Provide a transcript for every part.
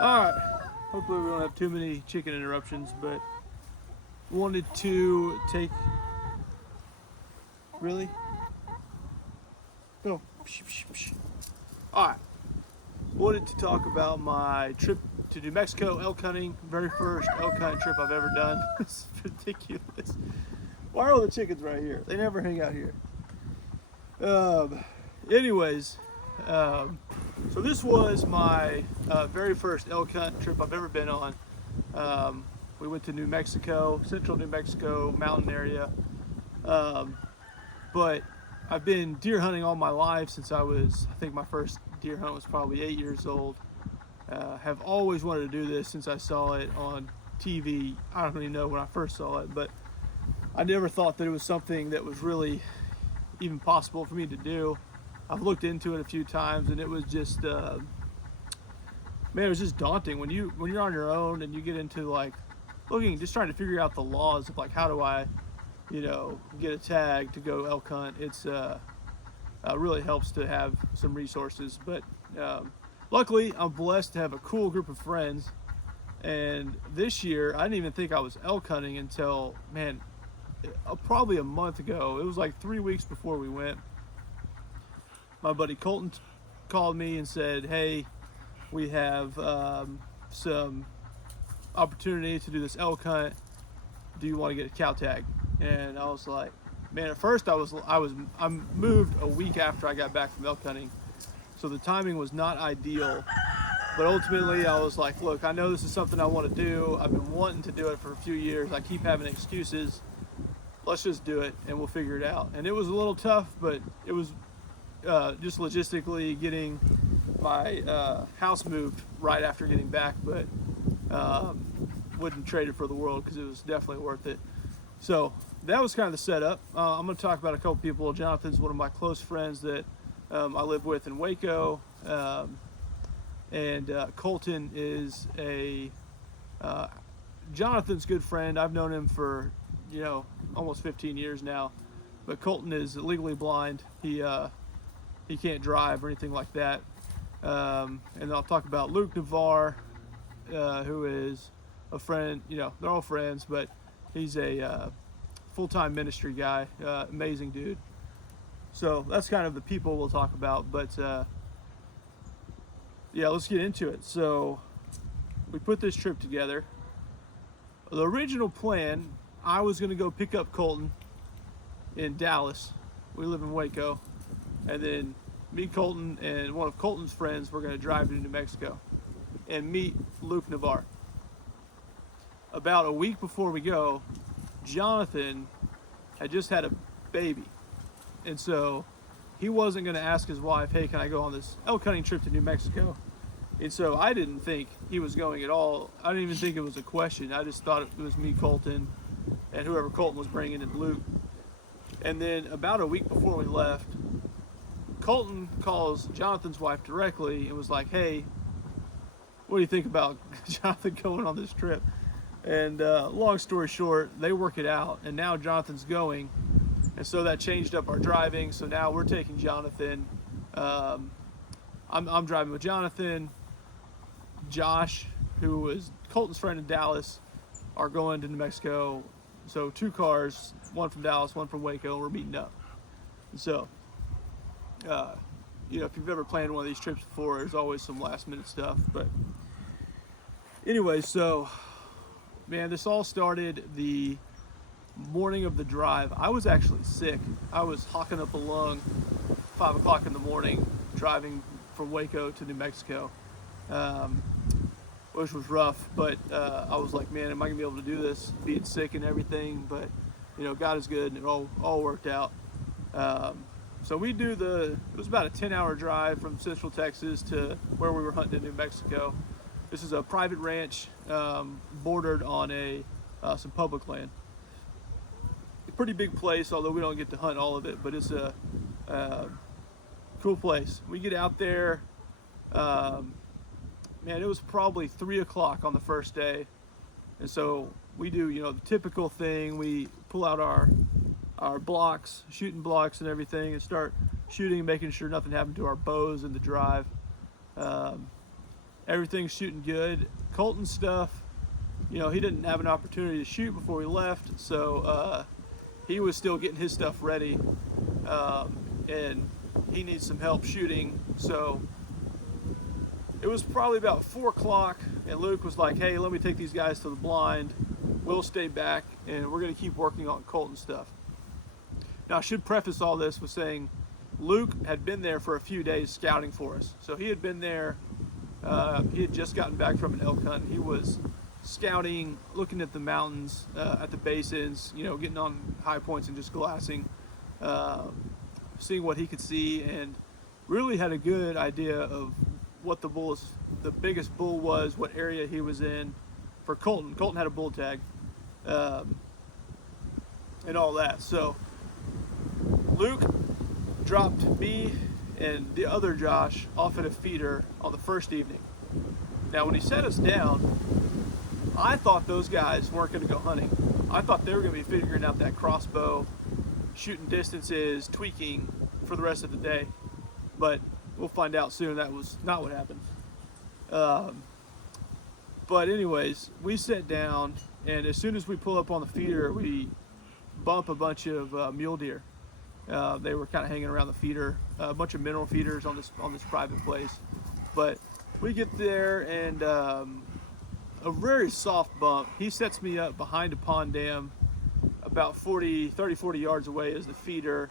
Alright, hopefully we don't have too many chicken interruptions, but wanted to take... Really? Go. Alright, wanted to talk about my trip to New Mexico elk hunting. Very first elk hunting trip I've ever done. It's ridiculous. Why are all the chickens right here? They never hang out here. Anyways, so this was my very first elk hunt trip I've ever been on. We went to New Mexico, central New Mexico, mountain area. But I've been deer hunting all my life since I think my first deer hunt was probably 8 years old. Have always wanted to do this since I saw it on TV. I don't really know when I first saw it, but I never thought that it was something that was really even possible for me to do. I've looked into it a few times, and it was just, man, it was just daunting when you're on your own and you get into like just trying to figure out the laws of like how do I, get a tag to go elk hunt. It's really helps to have some resources, but luckily I'm blessed to have a cool group of friends. And this year I didn't even think I was elk hunting until, man, probably a month ago. It was like 3 weeks before we went. My buddy Colton called me and said, hey, we have some opportunity to do this elk hunt. Do you want to get a cow tag? And I was like, man, at first I moved a week after I got back from elk hunting, so the timing was not ideal. But ultimately I was like, look, I know this is something I want to do. I've been wanting to do it for a few years. I keep having excuses. Let's just do it and we'll figure it out. And it was a little tough, but it was just logistically getting my house moved right after getting back, but wouldn't trade it for the world because it was definitely worth it. So that was kind of the setup. I'm going to talk about a couple people. Jonathan's one of my close friends that I live with in Waco, and Colton is Jonathan's good friend. I've known him for almost 15 years now, but Colton is legally blind. He can't drive or anything like that. And I'll talk about Luke Navarre, who is a friend. They're all friends, but he's a full-time ministry guy. Amazing dude. So that's kind of the people we'll talk about. But yeah, let's get into it. So we put this trip together. The original plan, I was going to go pick up Colton in Dallas. We live in Waco. And then me, Colton, and one of Colton's friends were going to drive to New Mexico and meet Luke Navarre. About a week before we go, Jonathan had just had a baby. And so he wasn't going to ask his wife, hey, can I go on this elk hunting trip to New Mexico? And so I didn't think he was going at all. I didn't even think it was a question. I just thought it was me, Colton, and whoever Colton was bringing, and Luke. And then about a week before we left, Colton calls Jonathan's wife directly and was like, hey, what do you think about Jonathan going on this trip? And long story short, they work it out, and now Jonathan's going. And so that changed up our driving. So now we're taking Jonathan. I'm driving with Jonathan. Josh, who was Colton's friend in Dallas, are going to New Mexico. So 2 cars, one from Dallas, one from Waco. We're meeting up. And so, if you've ever planned one of these trips before, there's always some last minute stuff. But anyway, so man, this all started the morning of the drive. I was actually sick. I was hawking up a lung 5 o'clock in the morning, driving from Waco to New Mexico, which was rough. But I was like, man, am I gonna be able to do this? Being sick and everything, but God is good, and it all worked out. So it was about a 10-hour drive from Central Texas to where we were hunting in New Mexico. This is a private ranch bordered on some public land. A pretty big place, although we don't get to hunt all of it, but it's a cool place. We get out there, man, it was probably 3 o'clock on the first day. And so we do, the typical thing. We pull out our blocks, shooting blocks and everything, and start shooting, making sure nothing happened to our bows in the drive. Everything's shooting good. Colton's stuff, you know, he didn't have an opportunity to shoot before we left, so he was still getting his stuff ready, and he needs some help shooting. So it was probably about 4 o'clock, and Luke was like, hey, let me take these guys to the blind. We'll stay back, and we're going to keep working on Colton stuff. Now, I should preface all this with saying Luke had been there for a few days scouting for us. So he had been there, he had just gotten back from an elk hunt. He was scouting, looking at the mountains, at the basins, you know, getting on high points and just glassing, seeing what he could see, and really had a good idea of what the biggest bull was, what area he was in. For Colton, Colton had a bull tag, and all that. So Luke dropped me and the other Josh off at a feeder on the first evening. Now, when he set us down, I thought those guys weren't going to go hunting. I thought they were going to be figuring out that crossbow, shooting distances, tweaking for the rest of the day. But we'll find out soon that was not what happened. But anyways, we sat down, and as soon as we pull up on the feeder, we bump a bunch of mule deer. They were kind of hanging around the feeder, a bunch of mineral feeders on this private place. But we get there, and a very soft bump. He sets me up behind a pond dam, about 30, 40 yards away is the feeder,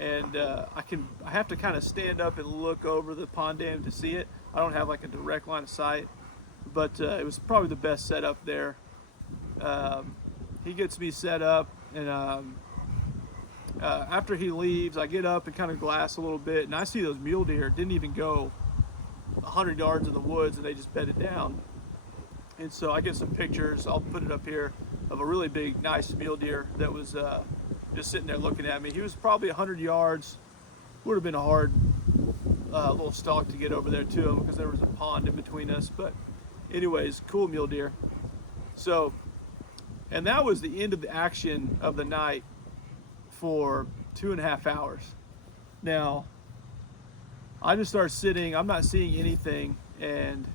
and I have to kind of stand up and look over the pond dam to see it. I don't have like a direct line of sight, but it was probably the best setup there. He gets me set up, and after he leaves, I get up and kind of glass a little bit, and I see those mule deer didn't even go 100 yards in the woods, and they just bedded down. And so I get some pictures, I'll put it up here, of a really big, nice mule deer that was just sitting there looking at me. He was probably 100 yards. Would have been a hard little stalk to get over there to him because there was a pond in between us. But anyways, cool mule deer. So, and that was the end of the action of the night for 2.5 hours. Now, I just start sitting, I'm not seeing anything, and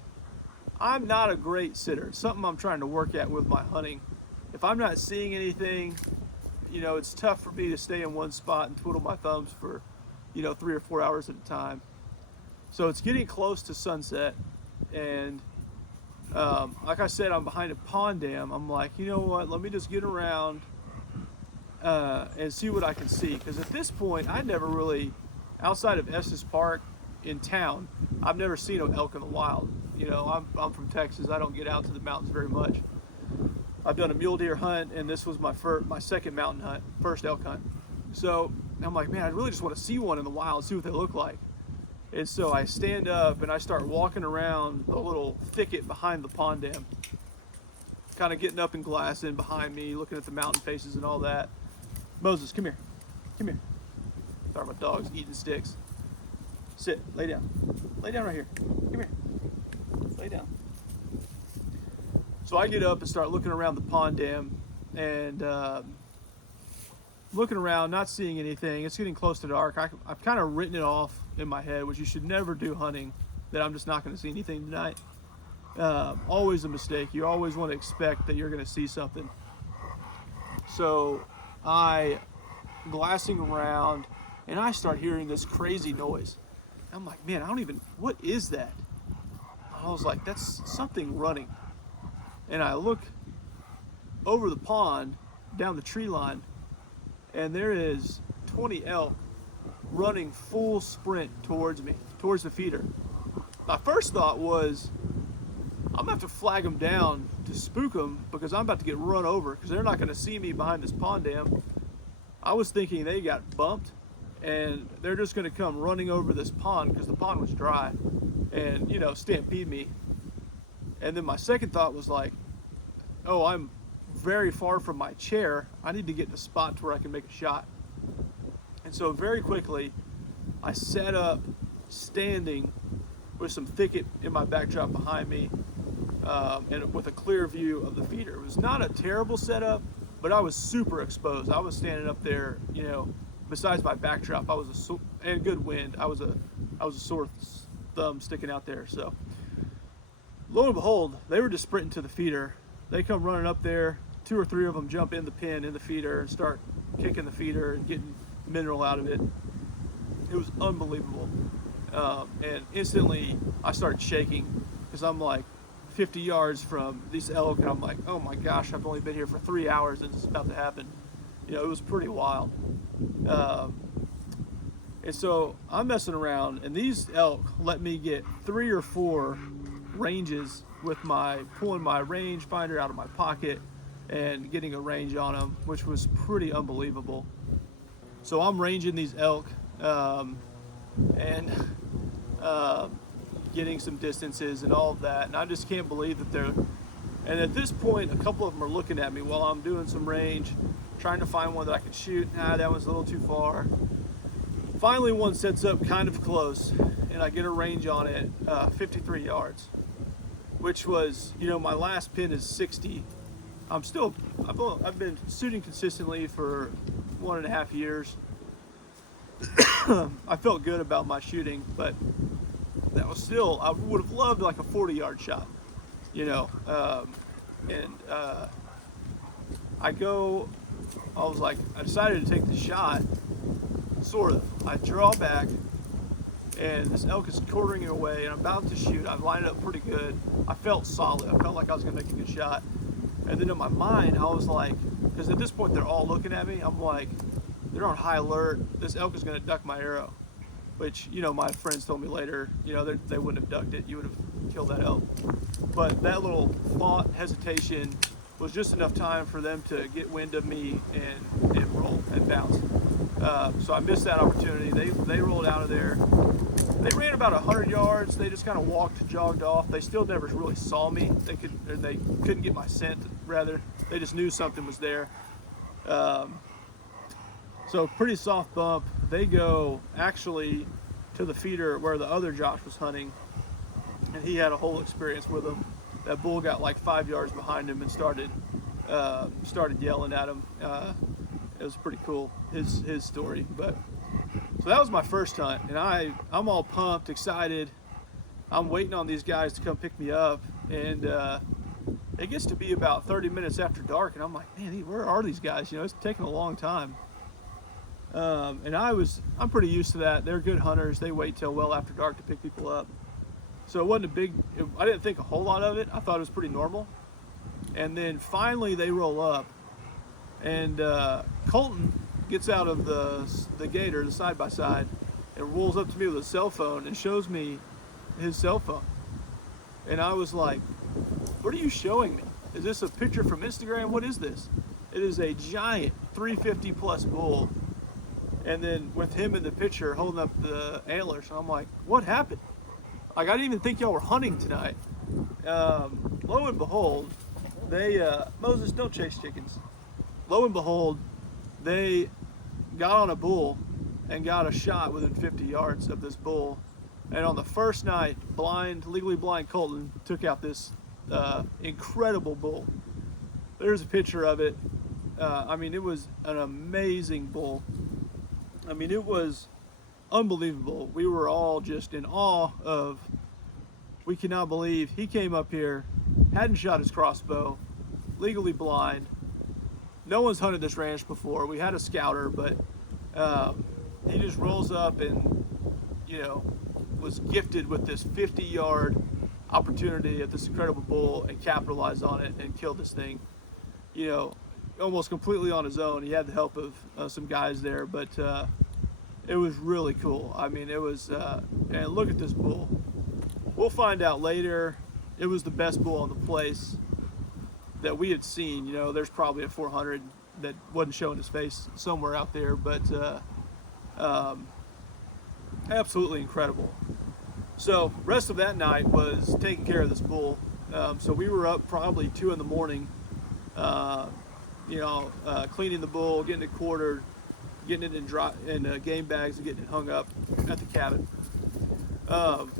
I'm not a great sitter. It's something I'm trying to work at with my hunting. If I'm not seeing anything, you know, it's tough for me to stay in one spot and twiddle my thumbs for, you know, 3 or 4 hours at a time. So it's getting close to sunset, and like I said, I'm behind a pond dam. I'm like, you know what, let me just get around and see what I can see. Because at this point, I never really, outside of Estes Park in town, I've never seen an elk in the wild. You know, I'm from Texas. I don't get out to the mountains very much. I've done a mule deer hunt, and this was my second mountain hunt, first elk hunt. So I'm like, man, I really just want to see one in the wild, see what they look like. And so I stand up and I start walking around the little thicket behind the pond dam, kind of getting up and glassing behind me, looking at the mountain faces and all that. Moses, come here. Come here. Sorry, my dog's eating sticks. Sit, lay down. Lay down right here. Come here. Lay down. So I get up and start looking around the pond dam, and looking around, not seeing anything. It's getting close to dark. I've kind of written it off in my head, which you should never do hunting, that I'm just not going to see anything tonight. Always a mistake. You always want to expect that you're going to see something. So I glassing around, and I start hearing this crazy noise. I'm like, man, what is that? I was like, that's something running. And I look over the pond, down the tree line, and there is 20 elk running full sprint towards me, towards the feeder. My first thought was, I'm gonna have to flag them down to spook them because I'm about to get run over because they're not gonna see me behind this pond dam. I was thinking they got bumped and they're just gonna come running over this pond because the pond was dry and, you know, stampede me. And then my second thought was like, oh, I'm very far from my chair. I need to get in a spot to where I can make a shot. And so very quickly, I sat up standing with some thicket in my backdrop behind me, and with a clear view of the feeder. It was not a terrible setup, but I was super exposed. I was standing up there, you know, besides my backdrop, and good wind. I was a sore thumb sticking out there. So lo and behold, they were just sprinting to the feeder. They come running up there. 2 or 3 of them jump in the pen in the feeder and start kicking the feeder and getting mineral out of it. It was unbelievable. And instantly I started shaking because I'm like 50 yards from these elk, and I'm like, oh my gosh, I've only been here for 3 hours and it's about to happen. You know, it was pretty wild. And so I'm messing around, and these elk let me get 3 or 4 ranges with pulling my range finder out of my pocket and getting a range on them, which was pretty unbelievable. So I'm ranging these elk and getting some distances and all of that, and I just can't believe that they're. And at this point, a couple of them are looking at me while I'm doing some range, trying to find one that I can shoot. That one's a little too far. Finally, one sets up kind of close, and I get a range on it, 53 yards, which was, you know, my last pin is 60. I've been shooting consistently for 1.5 years. I felt good about my shooting, but that was still, I would have loved like a 40-yard shot, you know. I decided to take the shot, sort of. I draw back, and this elk is quartering it away, and I'm about to shoot. I've lined it up pretty good. I felt solid. I felt like I was gonna make a good shot. And then in my mind, I was like, because at this point they're all looking at me, I'm like, they're on high alert. This elk is gonna duck my arrow, which, you know, my friends told me later, you know, they wouldn't have ducked it. You would have killed that elk. But that little thought, hesitation, was just enough time for them to get wind of me and roll and bounce. So I missed that opportunity. They rolled out of there. They ran about 100 yards. They just kind of walked, jogged off. They still never really saw me. They couldn't get my scent. Rather, they just knew something was there. So pretty soft bump. They go actually to the feeder where the other Josh was hunting, and he had a whole experience with them. That bull got like 5 yards behind him and started yelling at him. It was pretty cool, his story. But so that was my first hunt, and I'm all pumped, excited. I'm waiting on these guys to come pick me up, and it gets to be about 30 minutes after dark, and I'm like, man, where are these guys? You know, it's taking a long time. And I'm pretty used to that. They're good hunters. They wait till well after dark to pick people up. So it wasn't I didn't think a whole lot of it. I thought it was pretty normal. And then finally they roll up, and Colton gets out of the gator, the side-by-side, and rolls up to me with a cell phone and shows me his cell phone. And I was like, what are you showing me? Is this a picture from Instagram? What is this? It is a giant 350 plus bull. And then with him in the picture holding up the antlers, and I'm like, what happened? Like, I didn't even think y'all were hunting tonight. Lo and behold, Moses, don't chase chickens. Lo and behold, they got on a bull and got a shot within 50 yards of this bull. And on the first night, legally blind Colton took out this incredible bull. There's a picture of it. I mean, it was an amazing bull. I mean, it was unbelievable. We were all just in awe of, we cannot believe he came up here, hadn't shot his crossbow, legally blind. No one's hunted this ranch before. We had a scouter, but he just rolls up and, you know, was gifted with this 50-yard opportunity at this incredible bull and capitalized on it and killed this thing, you know, almost completely on his own. He had the help of some guys there, but it was really cool. I mean, it was, and look at this bull. We'll find out later. It was the best bull on the place that we had seen. You know, there's probably a 400 that wasn't showing his face somewhere out there, but absolutely incredible. So rest of that night was taking care of this bull. So we were up probably 2 in the morning, cleaning the bull, getting it quartered, getting it in game bags and getting it hung up at the cabin.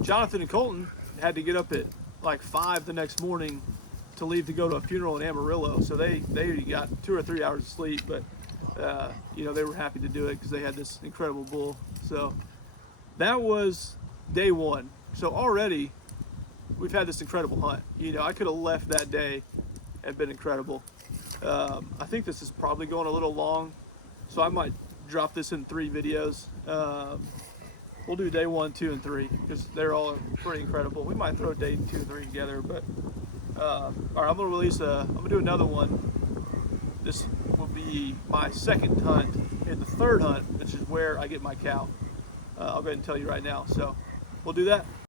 Jonathan and Colton had to get up at like 5 the next morning to leave to go to a funeral in Amarillo. So they got 2 or 3 hours of sleep, but they were happy to do it because they had this incredible bull. So that was day 1. So already we've had this incredible hunt. You know, I could have left that day and been incredible. I think this is probably going a little long, so I might drop this in 3 videos. We'll do day 1, 2, and 3 because they're all pretty incredible. We might throw day 2 and 3 together, but all right, I'm gonna do another one. This will be my second hunt and the third hunt, which is where I get my cow. I'll go ahead and tell you right now. So we'll do that.